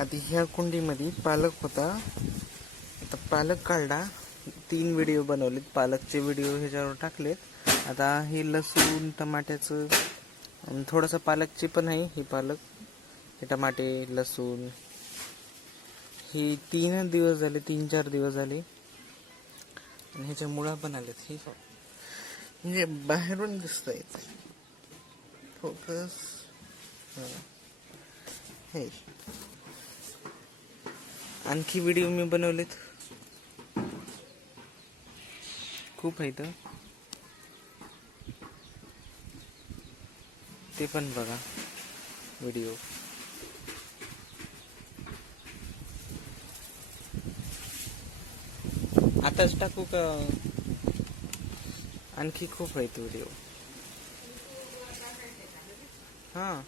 आधी ह्या कुंडीमध्ये पालक होता, आता पालक काढला. 3 व्हिडिओ बनवलेत, पालकचे व्हिडिओ ह्याच्यावर टाकलेत. आता हे लसूण टमाट्याचं थोडंसं पालकचे पण आहे. हे पालक, हे टमाटे, लसूण, हे 3 दिवस झाले, 3-4 दिवस झाले. आणि ह्याच्या मुळा पण आलेत. हे म्हणजे बाहेरून दिसत आहेत. फोकस. हे आणखी व्हिडिओ मी बनवलेत, खूप आहेत. ते पण बघा व्हिडिओ. आताच टाकू का? आणखी खूप आहेत व्हिडिओ. हां.